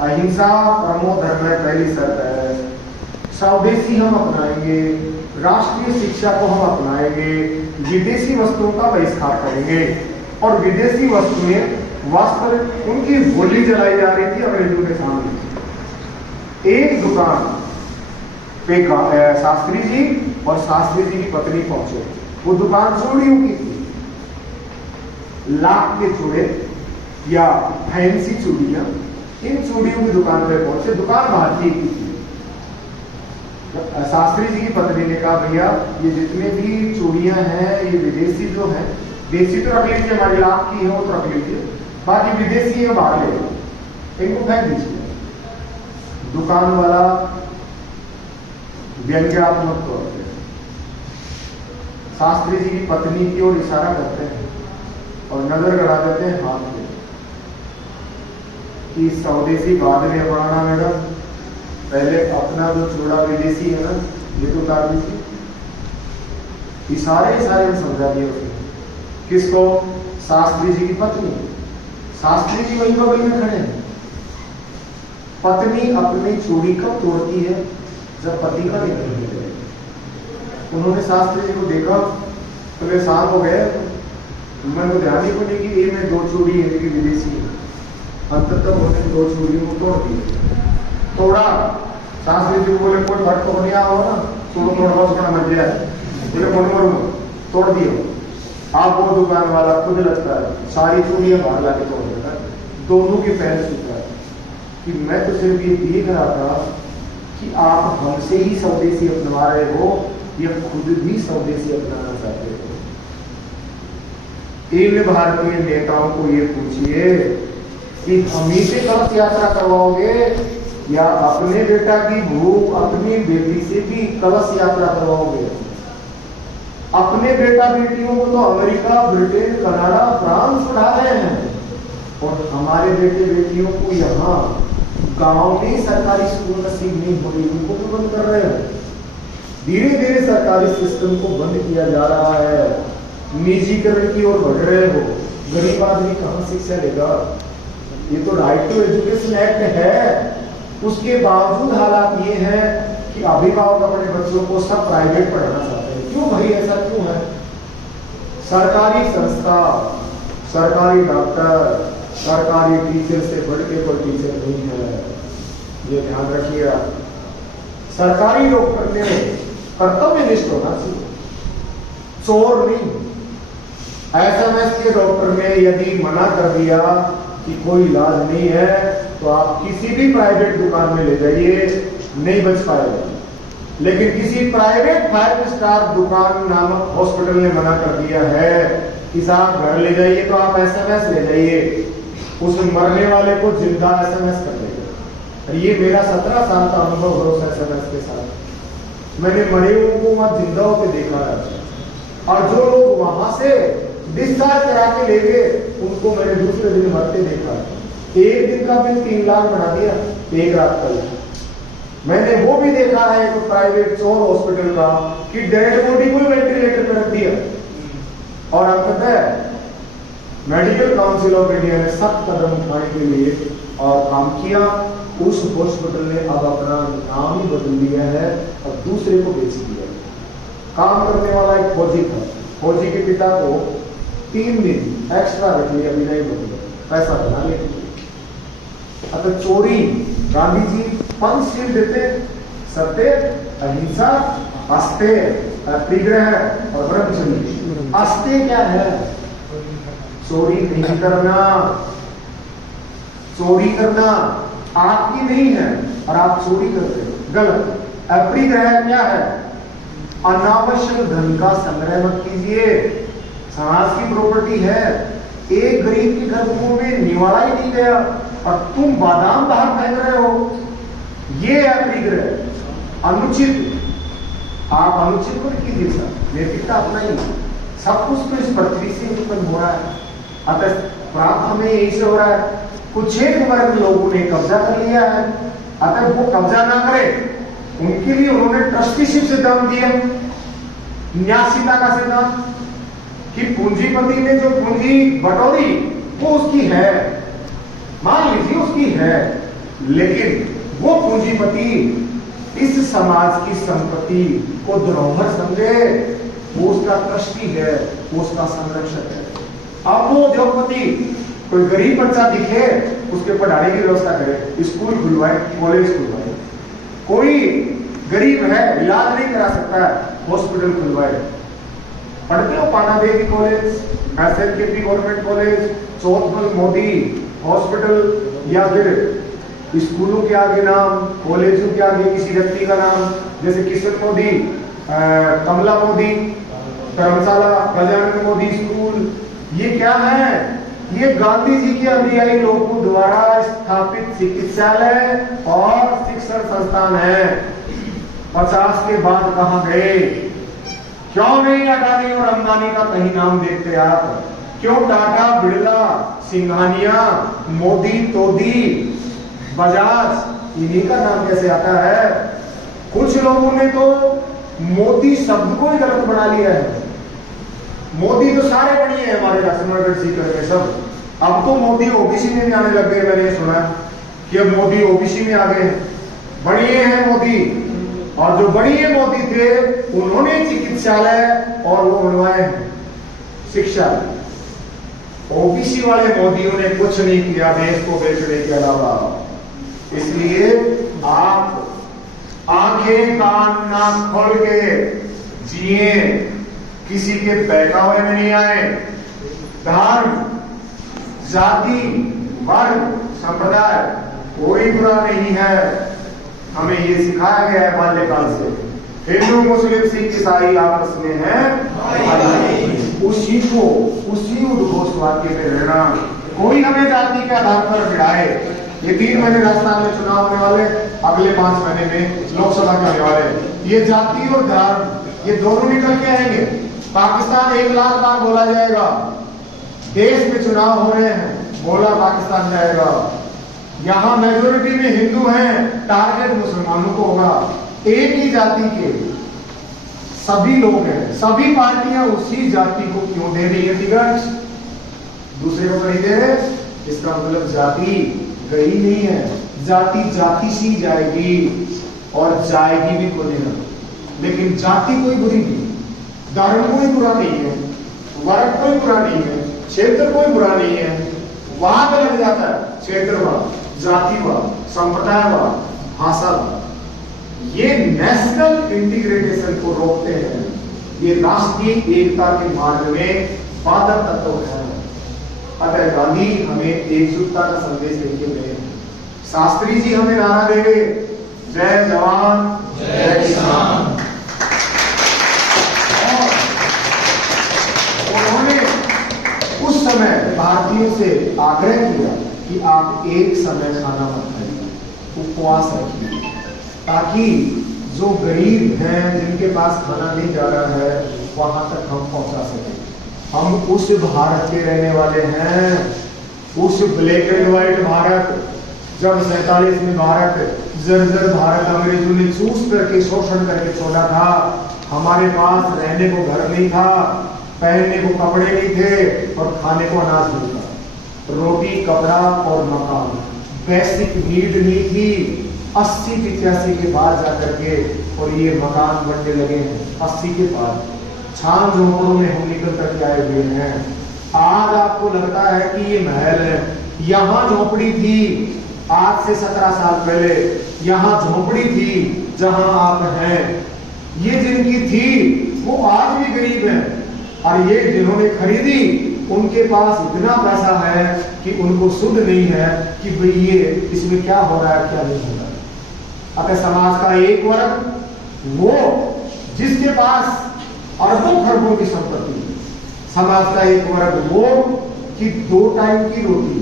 अहिंसा परमो धर्म है, पहली शर्त है। स्वदेशी हम अपनाएंगे, राष्ट्रीय शिक्षा को हम अपनाएंगे, विदेशी वस्तुओं का बहिष्कार करेंगे। और विदेशी वस्तुएं वास्तव उनकी होली जलाई जा रही थी अंग्रेजों के सामने। एक दुकान पे शास्त्री जी और शास्त्री जी की पत्नी पहुंचे। वो दुकान चूड़ियों की थी, लाख के चूड़े या फैंसी चूड़ियां, इन चूड़ियों की दुकान पे पहुंचे। दुकान भारतीय की थी। शास्त्री जी की पत्नी ने कहा भैया ये जितने भी चूड़ियां हैं ये विदेशी जो है, देसी तो रख लीजिए, हमारी लाख की है वो तो रख लीजिए, बाकी विदेशी है बाहर ले, इनको फेंक दीजिए। दुकान वाला व्यंग्यात्मक तौर पर शास्त्री जी की पत्नी की ओर इशारा करते हैं और नजर गड़ा देते हैं हाथ में कि स्वदेशी बाद में अपनाना मैडम, पहले अपना जो चूड़ा विदेशी है ना ये तो उतार दीजिए। इशारे में समझा दिए उसने। किसको? शास्त्री जी की पत्नी। शास्त्री जी वही बगल में खड़े हैं। पत्नी अपनी चूड़ी कब तोड़ती है? जब पति का निधन हो जाए। उन्होंने शास्त्री जी को देखा, तो साल हो गए, मैंने ध्यान ही को नहीं कि ये में 2 चूड़ी है कि विदेशी है। अंततः उन्होंने 2 चूड़ियों को तोड़ दिया। तोड़ा, शास्त्री जी बोले कोई घर तो नहीं आओ ना, तोड़ो बहुत बड़ा मर गया है, बोले मरू तोड़ दियो। आप वो दुकान वाला खुद लगता है सारी चूड़ियां बाहर लाके तोड़ देता है, दोनों के पैर सूखा है। कि मैं तो सिर्फ ये देख रहा था कि आप हमसे ही स्वदेशी अपना रहे हो या खुद भी स्वदेशी अपनाना चाहते हो। इन भारतीय नेताओं को ये पूछिए कि हम ही से कलश यात्रा करवाओगे या अपने बेटा की बहू अपनी बेटी से भी कलश यात्रा करवाओगे? अपने बेटा बेटियों को तो अमेरिका, ब्रिटेन, कनाडा, फ्रांस पढ़ा रहे हैं और हमारे बेटे बेटियों को यहाँ गांव में सरकारी स्कूल नसीब नहीं हो रही, उनको भी बंद कर रहे हैं। धीरे धीरे सरकारी सिस्टम को बंद किया जा रहा है, निजीकरण की ओर बढ़ रहे हो। गरीब आदमी कहां शिक्षा लेगा? ये तो राइट टू एजुकेशन एक्ट है, उसके बावजूद हालात ये है कि अभिभावक अपने बच्चों को सब प्राइवेट पढ़ाना चाहते हैं। क्यों भाई, ऐसा क्यों है? सरकारी संस्था, सरकारी डॉक्टर, सरकारी टीचर से बढ़ के कोई टीचर नहीं है, ये ध्यान रखिए आप। सरकारी डॉक्टर में कर्तव्यनिष्ठ होना चाहिए, चोर नहीं। एसएमएस के डॉक्टर ने यदि मना कर दिया कि कोई इलाज नहीं है तो आप किसी भी प्राइवेट दुकान में ले जाइए, नहीं बच पाएगा। लेकिन किसी प्राइवेट 5 स्टार दुकान नामक हॉस्पिटल ने मना कर दिया है कि साहब घर ले जाइए, तो आप एसएमएस ले जाइए, उस मरने वाले को जिंदा एसएमएस कर देगा। ये मेरा 17 साल का अनुभव है उस एसएमएस के साथ। मैंने मरे हुए को वहां जिंदा होकर देखा है, और जो लोग वहां से डिस्चार्ज करा के ले गए उनको मैंने दूसरे दिन मरते देखा। एक दिन का बिल 3 लाख बना दिया एक रात का। मैंने वो भी देखा है तो प्राइवेट चोर हॉस्पिटल का कि डेड बॉडी को वेंटिलेटर पर रख दिया। और अंततः मेडिकल काउंसिल ऑफ इंडिया ने सख्त कदम उठाने के लिए और काम किया। उस हॉस्पिटल ने अब अपना नाम ही बदल दिया है और दूसरे को बेच दिया। काम करने वाला एक फौजी था, फौजी के पिता को 3 दिन एक्स्ट्रा रख लिया, अभी नहीं बदले, पैसा बना लिया। अतः चोरी, गांधी जी पंचशील देते, सत्य, अहिंसा, अस्तेय, परिग्रह और ब्रह्मचर्य। अस्तेय क्या है? चोरी नहीं करना। चोरी करना आपकी नहीं है और आप चोरी करते हो, गलत। अपरिग्रह क्या है? अनावश्यक धन का संग्रह मत कीजिए, समाज की प्रॉपर्टी है। एक गरीब के घर में निवाड़ा ही नहीं गया और तुम बादाम बाहर फेंक रहे हो, ये है अपरिग्रह, अनुचित। आप अनुचित मत कीजिए सर, नैतिकता अपना ही। सब कुछ तो इस पृथ्वी से उत्पन्न हो रहा है, अतः प्राप्त हमें यही से हो रहा है। कुछ एक वर्ग लोगों ने कब्जा कर लिया है, अतः वो कब्जा ना करे, उनके लिए उन्होंने ट्रस्टीशिप सिद्धांत दिया, न्यासीता का सिद्धांत, कि पूंजीपति ने जो पूंजी बटोरी वो उसकी है, मान लीजिए उसकी है, लेकिन वो पूंजीपति इस समाज की संपत्ति को धरोहर समझे, वो उसका ट्रस्टी है, वो उसका संरक्षक है। अब वो उद्योगपति कोई गरीब बच्चा दिखे उसके पढ़ाने की व्यवस्था करे, स्कूल खुलवाए, कॉलेज खुलवाए। कोई गरीब है, इलाज नहीं करा सकता है, हॉस्पिटल खुलवाए। पढ़ते हो Panna Devi college, SLKP government college, Chauthmal Modi hospital, या फिर स्कूलों के आगे नाम, कॉलेजों के आगे किसी व्यक्ति का नाम, जैसे किशन मोदी, कमला मोदी धर्मशाला, गजानन मोदी स्कूल। ये क्या है? ये गांधी जी के अनुयायी लोगों द्वारा स्थापित चिकित्सालय और शिक्षण संस्थान है। 50 के बाद कहां गए? क्यों नहीं अडानी और अंबानी का कहीं नाम देखते आप? क्यों टाटा, बिरला, सिंघानिया, मोदी, तोदी, बजाज, इन्हीं का नाम कैसे आता है? कुछ लोगों ने तो मोदी शब्द को ही गलत बना लिया है। मोदी तो सारे बढ़िया है हमारे राजनगर सीकर में सब, अब तो मोदी ओबीसी में भी आने लग गए। मैंने सुना कि अब मोदी ओबीसी में आ गए हैं, बढ़िए हैं मोदी। और जो बढ़िए मोदी थे उन्होंने चिकित्सालय और वो बनवाए हैं शिक्षा। ओबीसी वाले मोदियों ने कुछ नहीं किया देश को बेचने के अलावा। इसलिए आप आंखें कान नाक खोल के जिए, किसी के बहकावे में नहीं आए। धर्म, जाति, वर्ग, संप्रदाय कोई बुरा नहीं है, हमें ये सिखाया गया है बाल्यकाल से। हिंदू मुस्लिम सिख ईसाई आपस में है, उसी उद्घोषवाक्य में रहना। कोई हमें जाति के आधार पर भिड़ाए। ये 3 महीने राजस्थान में चुनाव होने वाले, अगले 5 महीने में लोकसभा के होने वाले। ये जाति और धर्म ये दोनों निकल के आएंगे। पाकिस्तान 1 लाख बार बोला जाएगा, देश में चुनाव हो रहे हैं, बोला पाकिस्तान जाएगा। यहाँ मेजोरिटी में हिंदू हैं, टारगेट मुसलमानों को होगा। एक ही जाति के सभी लोग हैं, सभी पार्टियां उसी जाति को क्यों दे रही है टिकट, दूसरे को नहीं दे रहे? इसका मतलब जाति गई नहीं है। जाति जाति सी जाएगी और जाएगी भी कोई ना। लेकिन जाति कोई बुरी नहीं, धर्म कोई बुरा नहीं है, वर्ग कोई बुरा नहीं है, क्षेत्र कोई बुरा नहीं है। वहां पे लग जाता है क्षेत्रवाद, जातिवाद, संप्रदायवाद, भाषावाद। ये नेशनल इंटीग्रेशन को रोकते हैं। ये राष्ट्रीय एकता के मार्ग में बाधक तत्व है। अतः गांधी हमें एकजुटता का संदेश देके गए। शास्त्री जी हमें नारा देंगे, जय जवान जय किसान। उन्होंने उस समय भारतीयों से आग्रह किया कि आप एक समय खाना मत खाइए, उपवास रखिए, ताकि जो गरीब हैं जिनके पास खाना नहीं जा रहा है वहां तक हम पहुंचा सकें। हम उस भारत के रहने वाले हैं, उस ब्लैक एंड व्हाइट भारत, जब 47 में भारत जर्जर भारत अंग्रेजों ने चूस करके शोषण करके छोड़ा था। हमारे पास रहने को घर नहीं था, पहनने को कपड़े नहीं थे और खाने को अनाज नहीं था। रोटी, कपड़ा और मकान, बेसिक नीड नहीं थी। 80-85 के बाद जाकर के और ये मकान बनने लगे हैं। 80 के बाद छान झोंपड़ों में हम निकल करके आए हुए हैं। आज आपको लगता है कि ये महल है, यहाँ झोपड़ी थी। आज से 17 साल पहले यहाँ झोपड़ी थी जहां आप हैं। ये जिनकी थी वो आज भी गरीब हैं, और ये जिन्होंने खरीदी उनके पास इतना पैसा है कि उनको सुध नहीं है कि भाई ये इसमें क्या हो रहा है क्या नहीं हो रहा। अतः समाज का एक वर्ग वो जिसके पास अरबों खरबों की संपत्ति, समाज का एक वर्ग वो कि 2 टाइम की रोटी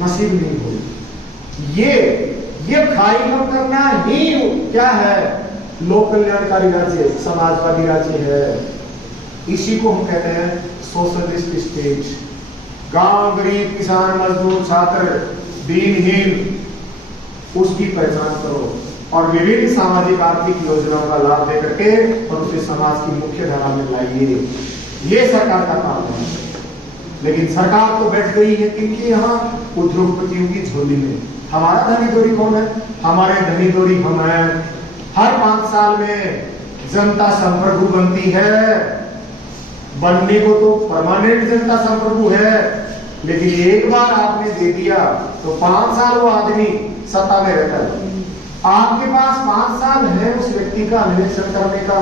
नसीब नहीं हुई। ये खाई कम करना ही क्या है? लोक कल्याणकारी राज्य, समाजवादी राज्य है। इसी को हम कहते हैं सोशलिस्ट स्टेट। गांव गरीब, किसान, मजदूर, छात्र, दीनहीन, उसकी पहचान करो और विभिन्न सामाजिक आर्थिक योजनाओं का लाभ दे करके और उसे समाज की मुख्य धारा में लाइए। ये सरकार का काम है। लेकिन सरकार तो बैठ गई है किनकी यहाँ? उद्योगपतियों की झोली में। हमारा धनी धोरी कौन है? हमारे धनी धोरी हम हैं। हर 5 साल में जनता संप्रभु बनती है। बनने को तो परमानेंट जनता संप्रभु है, लेकिन एक बार आपने दे दिया तो 5 साल वो आदमी सत्ता में रहता है। आपके पास 5 साल है उस व्यक्ति का अन्वेषण करने का,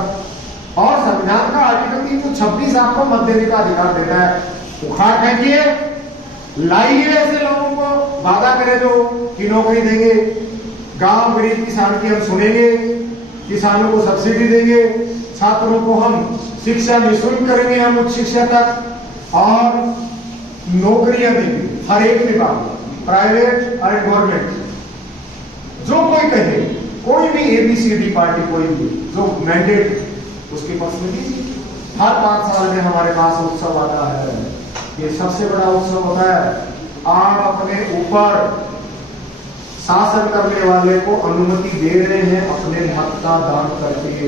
और संविधान का आर्टिकल 326 आपको मत देने का अधिकार देता है। उखाड़ फेंकिए, लाइए ऐसे लोगों को, वादा करें जो कि नौकरी देंगे, गांव गरीब किसान की हम सुनेंगे, किसानों को सब्सिडी देंगे, छात्रों को हम शिक्षा निःशुल्क करेंगे, हम उच्च शिक्षा तक, और नौकरियां देंगे हर एक विभाग, प्राइवेट और गवर्नमेंट। जो कोई कहे, कोई भी ABCD पार्टी, कोई भी जो मैंडेट उसके पास में दीजिए। हर 5 साल में हमारे पास उत्सव आता है। ये सबसे बड़ा उत्सव होता है। आप अपने ऊपर शासन करने वाले को अनुमति दे रहे हैं अपने मत का दान करके।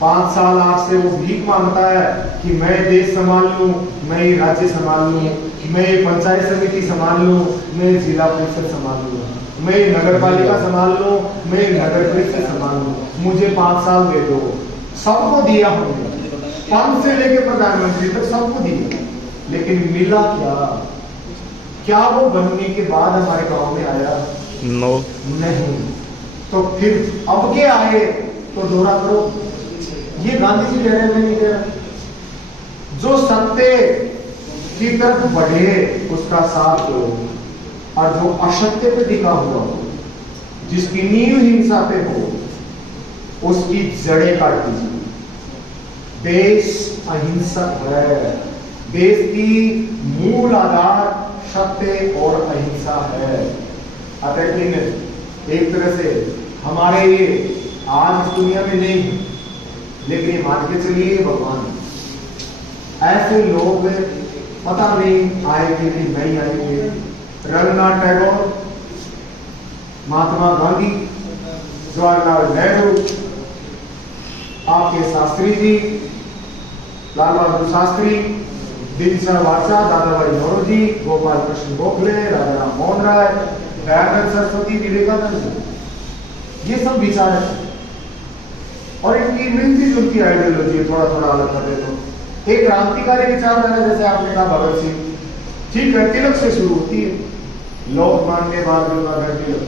5 साल आपसे वो भीख मांगता है कि मैं देश संभाल लूं, मैं राज्य संभाल लूं, मैं पंचायत समिति संभाल लूँ, मैं जिला परिषद संभाल लूँ, मैं नगर पालिका संभाल लूँ, मैं नगर परिषद संभाल लूँ, मुझे 5 साल दे दो। सबको दिया हमने, पंच से लेके प्रधानमंत्री तक सबको दिया, लेकिन मिला क्या? क्या वो बनने के बाद हमारे गांव में आया? नो नहीं। तो फिर अब के आए तो दोहरा करो। ये गांधी जी कह रहे हैं, मैं नहीं कह रहा। जो सत्य की तरफ बढ़े उसका साथ दो, और जो असत्य पे टिका हुआ हो, जिसकी नींव हिंसा पे हो, उसकी जड़ें काट दीजिए। देश अहिंसक है, देश की मूल आधार सत्य और अहिंसा है। अतः एक तरह से हमारे ये आज इस दुनिया में नहीं है, लेकिन ये मान के चलिए भगवान ऐसे लोग पता नहीं आएंगे कि नहीं आएंगे। रविन्द्रनाथ टैगोर, महात्मा गांधी, जवाहरलाल नेहरू, आपके शास्त्री जी, लाल बहादुर शास्त्री, दीनदयाल वाचा, दादा भाई नौरोजी, गोपाल कृष्ण गोखले, राजा राम मोहन राय, दयानंद सरस्वती, विवेकानंद, ये सब विचारक हैं। और इनकी मिलती जुलती आइडियोलॉजी है, थोड़ा थोड़ा अलग कर देते हो। एक क्रांतिकारी विचारधारा जैसे आपने कहा भगत सिंह, ठीक है, तिलक से शुरू होती है। लोकमान्य बाल गंगाधर तिलक,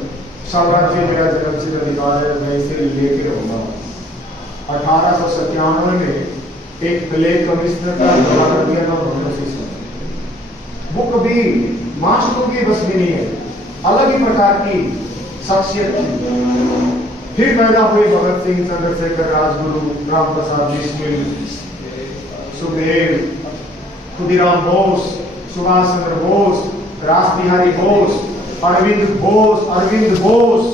साम्राज्य मेरा जन्मसिद्ध अधिकार है, मैं इसे लेके रहूंगा। 1897 में एक ब्लैक कमिश्नर का गवर्नर दिया था भगत सिंह। वो कभी मास्टरों की बस में नहीं है, अलग ही प्रकार की शख्सियत थी। फिर पैदा हुए भगत सिंह, चंद्रशेखर, राजगुरु, राम प्रसाद बिस्मिल, सुखदेव, खुदीराम बोस, सुभाष चंद्र बोस, रास बिहारी बोस, अरविंद बोस,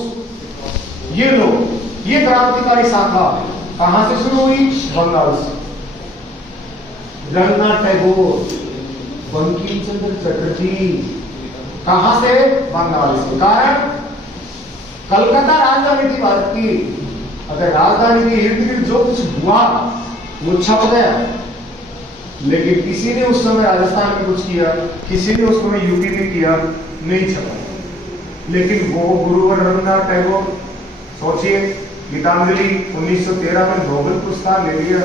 ये लोग, ये क्रांतिकारी शाखा कहां से शुरू हुई? बंगाल से। रविन्द्रनाथ टैगोर, बंकिम चंद्र चटर्जी, कहां से? बंगाल से। कारण कलकत्ता राजधानी थी भारत की। अगर राजधानी के इर्द गिर्द जो कुछ हुआ वो छप गया, लेकिन किसी ने उस समय राजस्थान में कुछ किया, किसी ने उस समय यूपी में किया, नहीं छपा। लेकिन वो गुरुवर रविन्द्रनाथ टैगोर, सोचिए, गीतांजलि 1913 में नोबेल पुरस्कार ले लिया।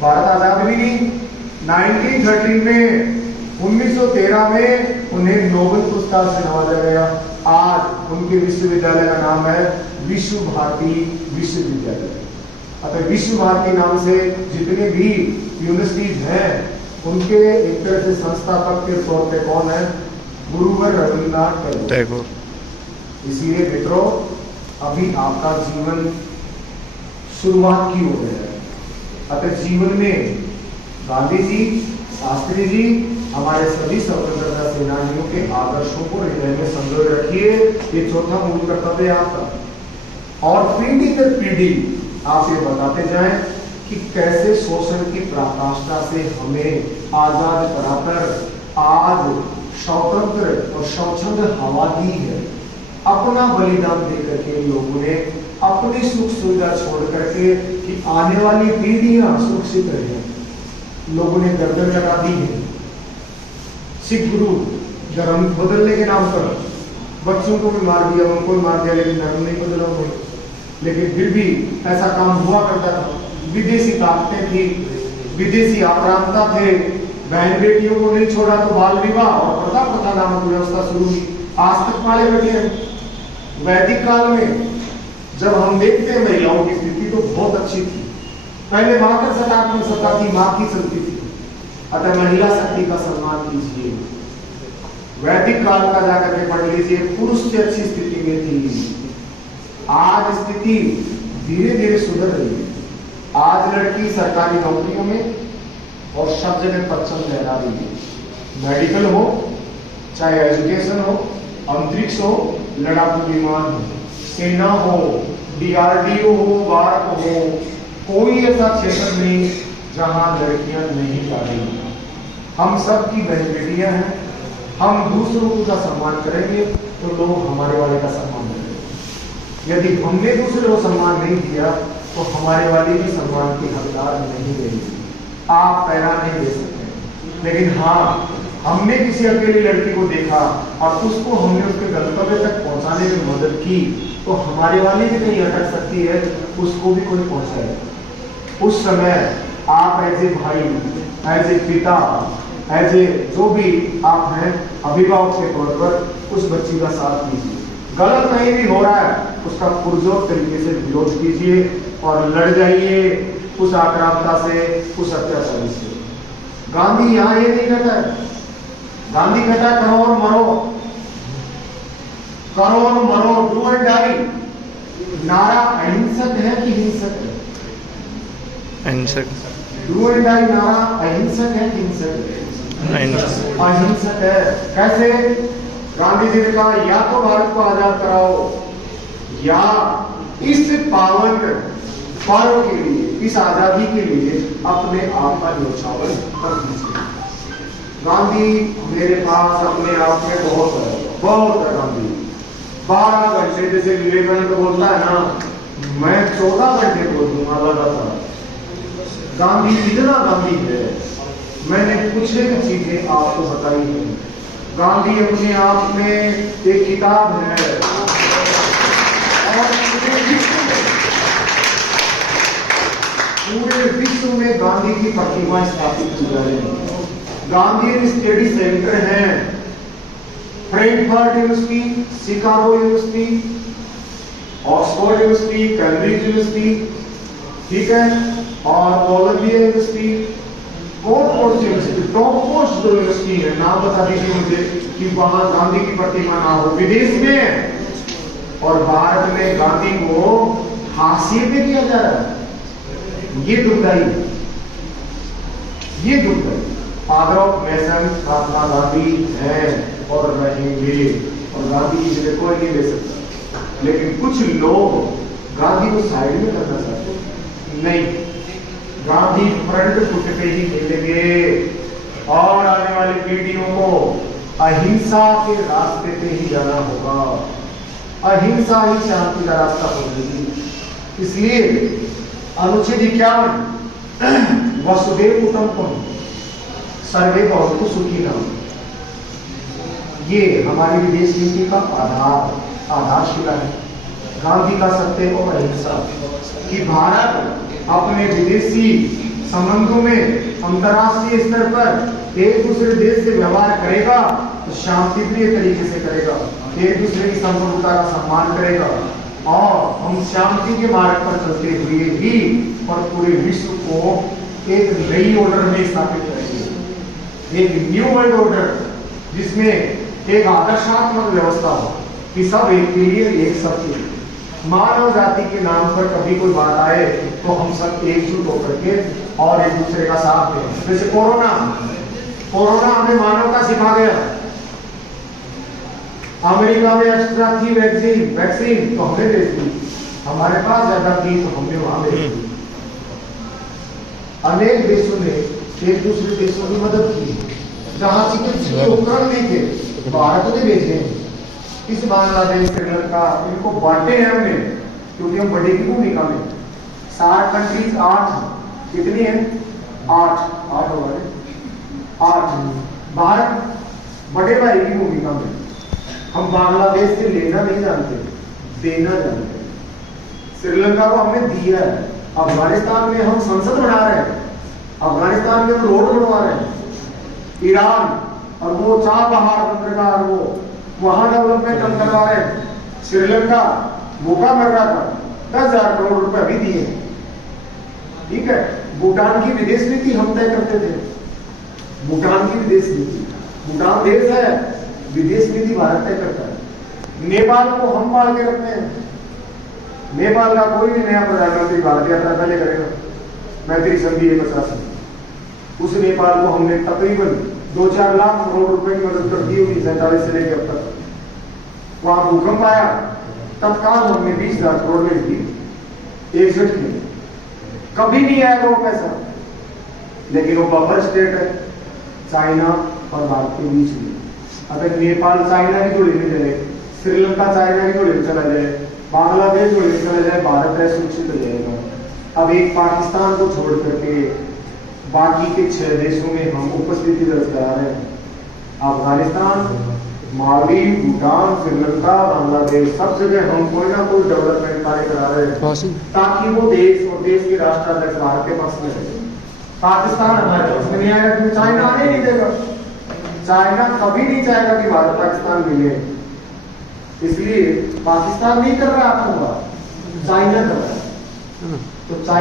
भारत आजाद भी नहीं, 1913 में 1913 में उन्हें नोबेल पुरस्कार से नवाजा गया। आज उनके विश्वविद्यालय का नाम है विश्व भारती विश्वविद्यालय। अतः विश्व भारती नाम से जितने भी यूनिवर्सिटीज हैं, उनके एक तरह से संस्थापक के तौर पे कौन है? गुरुवर रविन्द्रनाथ टैगोर। इसलिए मित्रों, अभी आपका जीवन शुरुआत की हो गया है। अतः जीवन में गांधी जी, शास्त्री जी, हमारे सभी स्वतंत्रता सेनानियों के आदर्शों को हृदय में संजोए रखिए। ये चौथा मूल कर्तव्य आपका। और पीढ़ी दर पीढ़ी आप ये बताते जाएं कि कैसे शोषण की पराकाष्ठा से हमें आजाद कराकर आज स्वतंत्र और स्वच्छंद हवा दी है। अपना बलिदान देकर के लोगों ने अपनी सुख सुविधा छोड़ करके कि आने वाली पीढ़ियां सुरक्षित रहे, लोगों ने गर्दन लगा दी है। सिख गुरु धर्म बदलने के नाम पर बच्चों को भी मार दिया, उनको भी मार दिया, लेकिन धर्म नहीं बदला हुआ। लेकिन फिर भी ऐसा काम हुआ करता था। विदेशी ताकतें थी, विदेशी आक्रांता थे, बहन बेटियों को नहीं छोड़ा तो बाल विवाह और प्रथा नामक व्यवस्था शुरू हुई। आज तक पाले बैठे हैं। वैदिक काल में जब हम देखते हैं महिलाओं की स्थिति तो बहुत अच्छी थी। पहले मात्र सकारात्मक सत्ता थी, मां की चलती थी। अतः महिला शक्ति का सम्मान कीजिए। वैदिक काल का जाकर के पढ़ लीजिए, पुरुष से अच्छी स्थिति में थी। आज स्थिति धीरे धीरे सुधर रही है। आज लड़की सरकारी नौकरियों में और सब जगह परचम लहरा रही है। मेडिकल हो, चाहे एजुकेशन हो, अंतरिक्ष हो, लड़ाकू विमान हो, सेना हो, DRDO हो, भारत हो, कोई ऐसा क्षेत्र नहीं जहां लड़कियां नहीं जा रही। हम सब की बहन बेटियां हैं। हम दूसरों का सम्मान करेंगे तो लोग हमारे वाले का सम्मान करेंगे। यदि हमने दूसरे को सम्मान नहीं दिया तो हमारे वाले भी सम्मान की हकदार नहीं रहेगी। आप पैरा नहीं दे सकते, लेकिन हाँ, हमने किसी अकेली लड़की को देखा और उसको हमने उसके गंतव्य तक पहुंचाने में मदद की, तो हमारी वाली भी नहीं अटक सकती है, उसको भी कोई पहुंचाए। उस समय आप एज ए भाई, एज ए पिता, एज ए जो भी आप हैं, अभिभावक के तौर पर उस बच्ची का साथ कीजिए। गलत नहीं भी हो रहा है, उसका पुरजोर तरीके से विरोध कीजिए और लड़ जाइए उस आक्रामकता से, उस अत्याचारी से। गांधी यहां ये नहीं कहता है, गांधी कहता है करो और मरो, करो और मरो, डू एंड डाई। नारा अहिंसक है कि हिंसक है? अहिंसक। डू एंड डाई नारा अहिंसक है कि हिंसक है? अहिंसक है। कैसे? गांधी जी ने कहा या तो भारत को आजाद कराओ या इस पावन पर्व के लिए, इस आजादी के लिए अपने आप का न्योछावर कर दीजिए। गांधी मेरे पास अपने आप में बहुत है गांधी। 12 घंटे जैसे विवेकानंद बोलता है ना, मैं 14 घंटे बोल दूंगा लगातार। गांधी इतना गांधी है, मैंने कुछ एक चीजें आपको बताई हैं। गांधी अपने आप में एक किताब है और पूरे विश्व में गांधी की प्रतिमा स्थापित की जा रही है। गांधी स्टडी सेंटर हैं, Frankfurt university, Chicago university, Oxford university, Cambridge university, ठीक है, और कोलंबिया यूनिवर्सिटी, कौन सी यूनिवर्सिटी, टॉप मोस्ट जो यूनिवर्सिटी है, नाम बता दीजिए मुझे कि वहां गांधी की प्रतिमा ना हो। विदेश में और भारत में गांधी को हाशिए पे किया जा रहा है। ये दुखदाई है, ये दुखदाई। Father of nation Mahatma Gandhi है और रहेंगे, और गांधी की जगह कोई नहीं ले सकता। लेकिन कुछ लोग गांधी को साइड में करना चाहते हैं। नहीं, गांधी फ्रंट फुट पे ही खेलेंगे और आने वाली पीढ़ियों को अहिंसा के रास्ते पे ही जाना होगा। अहिंसा ही शांति का रास्ता होगी। इसलिए अनुच्छेद 51 वसुदेव कुटुंबकम सर्वे भवन्तु सुखिनः, ये हमारी विदेश नीति का आधारशिला है। गांधी का सत्य और अहिंसा कि भारत अपने विदेशी संबंधों में अंतर्राष्ट्रीय स्तर पर एक दूसरे देश से व्यवहार करेगा तो शांतिप्रिय तरीके से करेगा, एक दूसरे की संप्रभुता का सम्मान करेगा और हम शांति के मार्ग पर चलते हुए ही और पूरे विश्व को एक नई ऑर्डर में स्थापित करेंगे, एक न्यू वर्ल्ड ऑर्डर जिसमें एक आदर्शात्मक व्यवस्था हो कि सब एक के लिए, एक सब के लिए। मानव जाति के नाम पर कभी कोई बात आए तो हम सब एकजुट होकर के और एक दूसरे का साथ दें। जैसे कोरोना हमें मानवता सिखा गया। अमेरिका में एक्स्ट्रा थी वैक्सीन तो हमने दे दी, हमारे पास ज्यादा थी तो हमने वहां भेज दी। अनेक देशों ने एक दूसरे देशों की मदद की। जहां चिकित्सीय उपकरण नहीं थे, भारत ने भेजे। इस बांग्लादेश, श्रीलंका, इनको बांटे हैं हमने क्योंकि हम बड़े की भूमिका में। 60 कंट्रीज 8 कितनी है? 8 भारत बड़े भाई की भूमिका में। हम बांग्लादेश से लेना नहीं जानते, देना जानते। श्रीलंका को हमने दिया है। अफगानिस्तान में हम संसद बना रहे हैं, अफगानिस्तान में हम रोड बनवा रहे हैं। ईरान और वो चाबहार बंदरगाह वो वहां डेवलपमेंट हम करवा रहे हैं। श्रीलंका भूखा मर रहा था, 10,000 करोड़ रुपए अभी दिए। ठीक है, भूटान की विदेश नीति हम तय करते थे। भूटान की विदेश नीति, भूटान देश है, विदेश नीति भारत तय करता है। नेपाल को हम पाल के रखते हैं। नेपाल का कोई भी नया प्रधानमंत्री भारत यात्रा पहले करेगा, मैत्री संधि है प्रशासन। उस नेपाल को हमने तकरीबन 2-4 लाख करोड़ रुपए की मदद कर दी होगी 47 से लेकर अब तक। वहां भूकंप आया, तत्काल हमने 20,000 करोड़ भेज दिए 61 में। कभी नहीं आएगा वो पैसा, लेकिन वो बफर स्टेट है चाइना और भारत के बीच में। अगर नेपाल चाइना की जोड़ी में चले, श्रीलंका चाइना की जोड़ी में चला जाए, बांग्लादेश जोड़ी में चला जाए, भारत सुरक्षित हो जाएगा। अब एक पाकिस्तान को छोड़ करके बाकी के 6 देशों में हम उपस्थिति दर्ज करा रहे हैं। अफगानिस्तान, माली, भूटान, श्रीलंका, बांग्लादेश, सब जगह हम कोई ना कोई डेवलपमेंट कार्य करा रहे हैं ताकि वो देश और देश के राष्ट्राध्यक्ष भारत के पक्ष में रहे। पाकिस्तान हमारे पक्ष में नहीं आएगा क्योंकि चाइना आने नहीं देगा। चाइना कभी नहीं चाहेगा कि भारत पाकिस्तान मिले, इसलिए पाकिस्तान नहीं कर रहा आतंकवाद, चाइना कर रहा है। तो चाइना